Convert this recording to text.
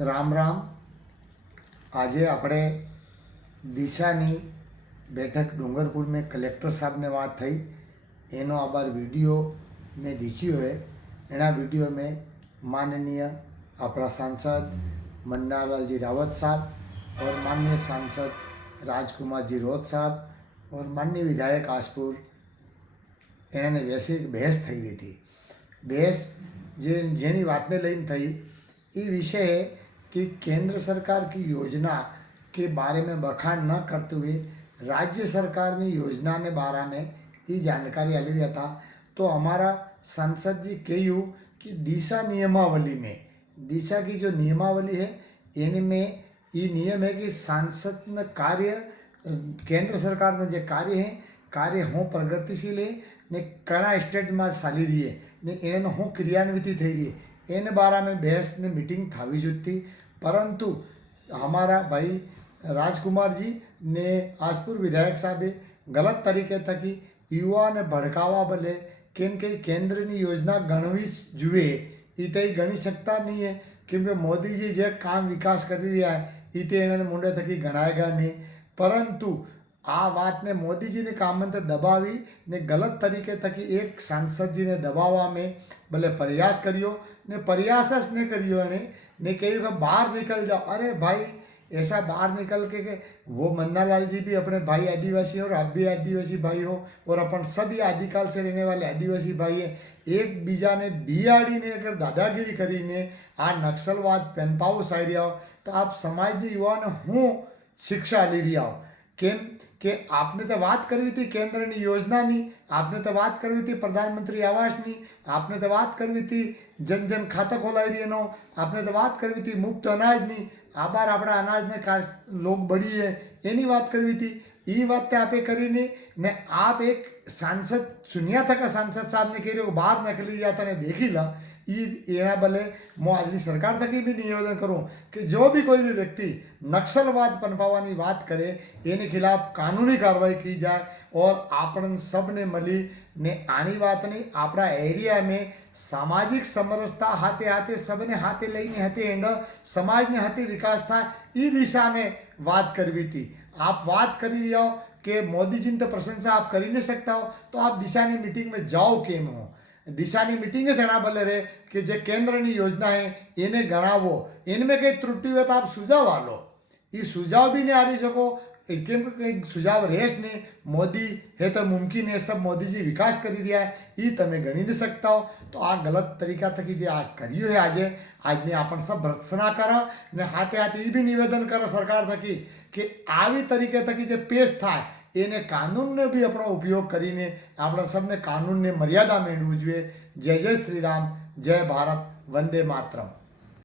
રામ રામ. આજે આપણે દિશાની बैठक डूंगरपुर में कलेक्टर साहब ने बात थी एनो आबार वीडियो में देखियो है। एना वीडियो में माननीय अपना सांसद मन्नालाल जी रावत साहब और माननीय सांसद राजकुमार जी रोत साहब और माननीय विधायक आसपुर एने वैसे एक बहस थी रही थी। बहस जेनी बात ने लઈને थी ये विषय है कि केंद्र सरकार की योजना के बारे में बखान न करते हुए राज्य सरकार की योजना ने बारे में ये जानकारी आली रहा था। तो हमारा सांसद जी कहूँ कि दिशा नियमावली में दिशा की जो नियमावली है इनमें ये नियम है कि सांसद न कार्य केंद्र सरकार ने जो कार्य हों प्रगतिशील है ने कणा स्टेट में चाली रही है ने एने हों क्रियान्वित थी रही है एने बारे में बहस ने मीटिंग थावी जुती। परंतु हमारा भाई राजकुमार जी ने आसपुर विधायक साहबे गलत तरीके थकी युवा ने भड़कावा बदले केम के केंद्र की योजना गणवी जुए इते गणी सकता नहीं है केम के मोदी जी जे काम विकास कर रहा है इते एने मुंडे थकी गणाएगा नहीं। परंतु आ बात ने मोदी जी ने काम में दबावी ने गलत तरीके थकी एक सांसद जी ने दबावा में भले प्रयास करियो ने प्रयास ज नहीं करियो ने कही बाहर निकल जाओ। अरे भाई ऐसा बाहर निकल के वो मन्नालाल जी भी अपने भाई आदिवासी हो और आप भी आदिवासी भाई हो और अपन सभी आदिकाल से रहने वाले आदिवासी भाई है। एक बीजा ने बियाड़ी ने अगर दादागिरी करी ने आ नक्सलवाद पेनपाव साई रहा हो तो आप समाज के युवा ने हूँ शिक्षा ली रहा हो केम के आपने तो बात करवी थी केंद्र की योजना नी, आपने तो बात करवी थी प्रधानमंत्री आवास नी, आपने तो बात करवी थी जन जन खाता खोलाई रही नो, आपने तो बात करवी थी मुफ्त अनाज नी, आ बार अपना अनाज ने लोग बड़ी है एनी बात करवी थी। ये बात तो आपे करी नहीं ने आप एक सांसद सुनिया था का सांसद साहब ने कह रहे हो बाहर निकली जाता ने देखी ला एना भले मैं आज सरकार तक भी निवेदन करूँ कि जो भी कोई भी व्यक्ति नक्सलवाद पनपावानी बात करे एने खिलाफ कानूनी कार्रवाई की जाए और आपन सब ने मली ने आनी बात नहीं अपना एरिया में सामाजिक समरसता हाथे हाथे सबने हाथे लईने हाथे एंड समाज ने हाथे विकास था ई दिशा में बात करवी थी। आप बात करी रही हो कि मोदी जी ने तो प्रशंसा आप कर ही नहीं सकता हो तो आप दिशा की मीटिंग में जाओ केम हो। दिशा की मीटिंग सेना भले रहे कि जो केंद्र की योजना है इन्हें गणावो इनमें कई त्रुटि हो तो आप सुझाव आ लो। ये सुझाव भी नहीं आ रही सको केम कई सुझाव रेस ने मोदी है तो मुमकिन है सब मोदी जी विकास करी रहा है ये तमें गणी नहीं सकता हो। तो आ गलत तरीका थकी जो आ करियो है आज ने अपन सब भर्त्सना करो ने हाथे हाथे ये भी निवेदन करो सरकार थकी कि આવી तरीके थकी जो पेश था એને કાનૂનનો भी આપણો ઉપયોગ કરીને આપણે સબને કાનૂનને મર્યાદા મેળવું જોઈએ। જય જય શ્રી રામ, જય ભારત, વંદે માતરમ।